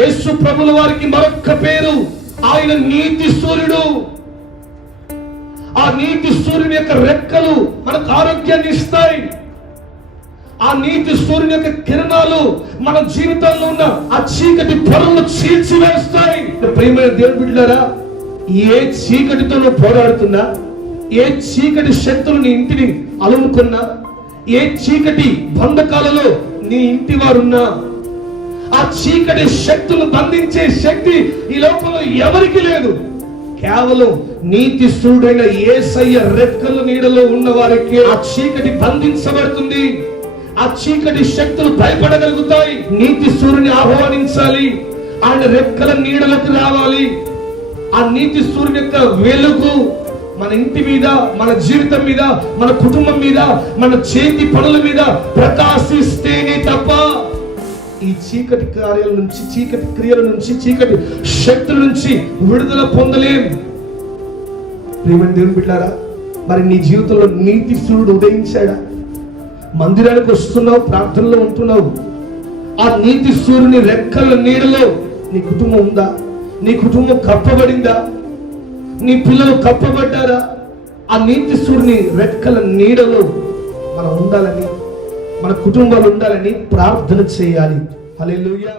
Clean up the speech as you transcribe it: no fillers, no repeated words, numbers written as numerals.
యేసు ప్రభుల వారికి మరొక్క పేరు, ఆయన నీతి సూర్యుడు. ఆ నీతి సూర్యుని యొక్క రెక్కలు మనకు ఆరోగ్యాన్ని ఇస్తాయి. ఆ నీతి సూర్యుని యొక్క కిరణాలు మన జీవితంలో ఉన్న ఆ చీకటి పొరలను చీల్చివేస్తాయి. ప్రియమైన దేవుని బిడ్డలారా, ఏ చీకటితో నువ్వు పోరాడుతున్నా, ఏ చీకటి శక్తులు నీ ఇంటిని అలుముకున్నా, ఏ చీకటి బంధకాలలో నీ ఇంటి వారున్నా, ఆ చీకటి శక్తులను బంధించే శక్తి ఈ లోకంలో ఎవరికి లేదు. కేవలం నీతి సూర్యుడైన యేసయ్య రెక్కల నీడలో ఉన్న వారికి ఆ చీకటి బంధించబడుతుంది. ఆ చీకటి శక్తులు భయపడగలుగుతాయి. నీతి సూర్యుని ఆహ్వానించాలి, ఆయన రెక్కల నీడలకు రావాలి. ఆ నీతి సూర్యుని యొక్క వెలుగు మన ఇంటి మీద, మన జీవితం మీద, మన కుటుంబం మీద, మన చేతి పనుల మీద ప్రకాశిస్తేనే తప్ప ఈ చీకటి కార్యాల నుంచి, చీకటి క్రియల నుంచి, చీకటి శక్తుల నుంచి విడుదల పొందలేం. ప్రియమైన దేవుని బిడ్డలారా, మరి నీ జీవితంలో నీతి సూర్యుడు ఉదయించాడా? మందిరానికి వస్తున్నావు, ప్రార్థనలో ఉంటున్నావు, ఆ నీతి సూర్యుని రెక్కల నీడలో నీ కుటుంబం ఉందా? నీ కుటుంబం కప్పబడిందా? నీ పిల్లలు కప్పబడ్డారా? ఆ నీతి సూర్యుని రెక్కల నీడలో మనం ఉండాలని, మన కుటుంబాలు ఉండాలని ప్రార్థన చేయాలి. హల్లెలూయా.